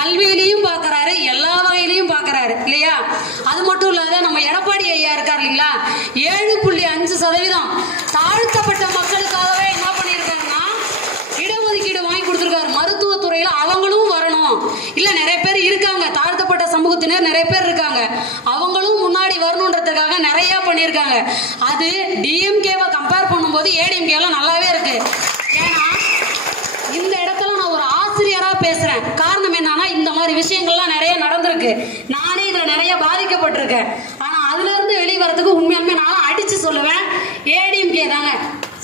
கல்வியிலையும் பார்க்கறாரு, எல்லா வகையிலையும் பார்க்கறாரு இல்லையா? அது மட்டும் இல்லாத நம்ம எடப்பாடி ஐயா இருக்கார் இல்லைங்களா, 7.5% தாழ்த்தப்பட்ட மக்களுக்காகவே என்ன பண்ணியிருக்காருன்னா இடஒதுக்கீடு வாங்கி கொடுத்துருக்காரு. மருத்துவத்துறையில் அவங்களும் வரணும். இல்லை நிறைய பேர் இருக்காங்க, தாழ்த்தப்பட்ட சமூகத்தினர் நிறைய பேர் இருக்காங்க, அவங்களும் முன்னாடி வரணுன்றதுக்காக நிறைய பண்ணியிருக்காங்க. அது டிஎம்கேவை கம்பேர் பண்ணும்போது ஏடிஎம்கேலாம் நல்லாவே இருக்கு. ஏன்னா இந்த இடத்துல நான் ஒரு ஆசிரியராக பேசுறேன். காரணம் என்னன்னா இந்த மாதிரி விஷயங்கள்லாம் நிறைய நடந்திருக்கு. நானே இதில் நிறைய பாதிக்கப்பட்டிருக்கேன். ஆனால் அதுல இருந்து வெளியே வரதுக்கு உண்மையாலுமே நான் அடிச்சு சொல்லுவேன், ஏடிஎம்கே தாங்க.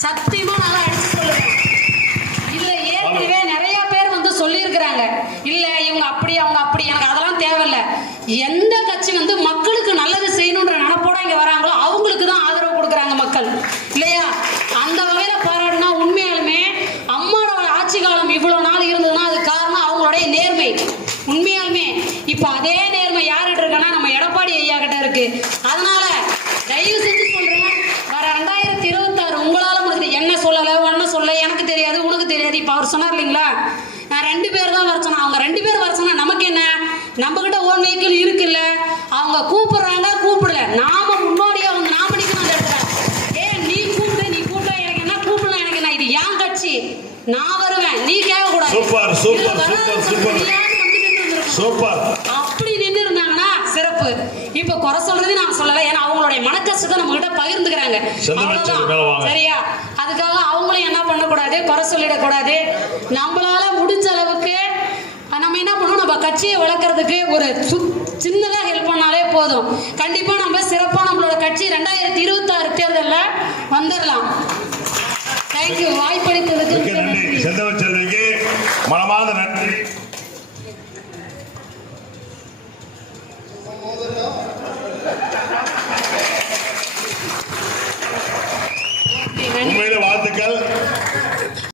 சத்தியமா நான் அடிச்சு சொல்லுவேன். இதுல ஏற்கனவே நிறைய பேர் வந்து சொல்லியிருக்கிறாங்க, இல்ல இவங்க அப்படி அவங்க அப்படி. எனக்கு அதெல்லாம் தேவையில்லை. எந்த கட்சி வந்து மக்களுக்கு நல்லது செய்யணுன்ற நினைப்போட இங்க வராங்களோ அவங்களுக்கு தான் ஆதரவு கொடுக்குறாங்க மக்கள் இல்லையா? அந்த வகையில பாராட்டுனா உண்மையாலுமே அம்மாவோட ஆட்சி காலம் இவ்வளவு நாள் இருந்ததுன்னா அது காரணம் அவங்களுடைய நேர்மை. உண்மையாலுமே இப்ப அதே நேர்மை யார்கிட்ட இருக்குன்னா நம்ம எடப்பாடி ஐயா கிட்ட இருக்கு. அதனால தயவு செஞ்சு சொல்றேன், வர 2026 உங்களால முடிஞ்சது. என்ன சொல்லல ஒன்னும் சொல்ல, எனக்கு தெரியாது உனக்கு தெரியாது. இப்ப அவர் சொன்னார் இல்லைங்களா, நான் 2 பேர் தான் வர சொன்னேன். அவங்க 2 பேர் வர சொன்னா நமக்கு என்ன? நம்ம கிட்ட ஓன் வெஹிக்கிள் இருக்குல்ல, அவங்க கூப்பிடுறாங்க கூப்பிடல, நாம முன்னாடியே அவங்க நாமடிக்கணும் அந்த இடத்துல. நீ கூப்பிட எனக்கு என்ன, கூப்பிடலாம் எனக்கு என்ன, இது என் கட்சி, நான் வருவேன், நீ கேட்க கூடாது. Super super super super super. அப்படி நின்று இருந்தாங்கன்னா சிறப்பு. இப்ப குறை சொல்றது நான் சொல்லல, ஏன்னா அவங்களுடைய மன கஷ்டத்தை நம்ம கிட்ட பகிர்ந்துக்கிறாங்க. சரியா? அதுக்காக அவங்களும் என்ன பண்ணக்கூடாது, குறை சொல்லிடக்கூடாது. நம்மளால முடிஞ்ச அளவுக்கு நம்ம என்ன பண்ணணும், நம்ம கட்சியை வளர்க்கறதுக்கு ஒரு சின்னதா ஹெல்ப் பண்ணாலே போதும். கண்டிப்பா நம்ம சிறப்பா நம்மளோட கட்சி 2026 தேர்தலில் வந்துடலாம். தேங்க்யூ. வாய்ப்பளித்ததுக்கு நன்றி. செல்வச்செல்விக்கு மனமார்ந்த நன்றி. உண்மையிலே வாழ்த்துக்கள்.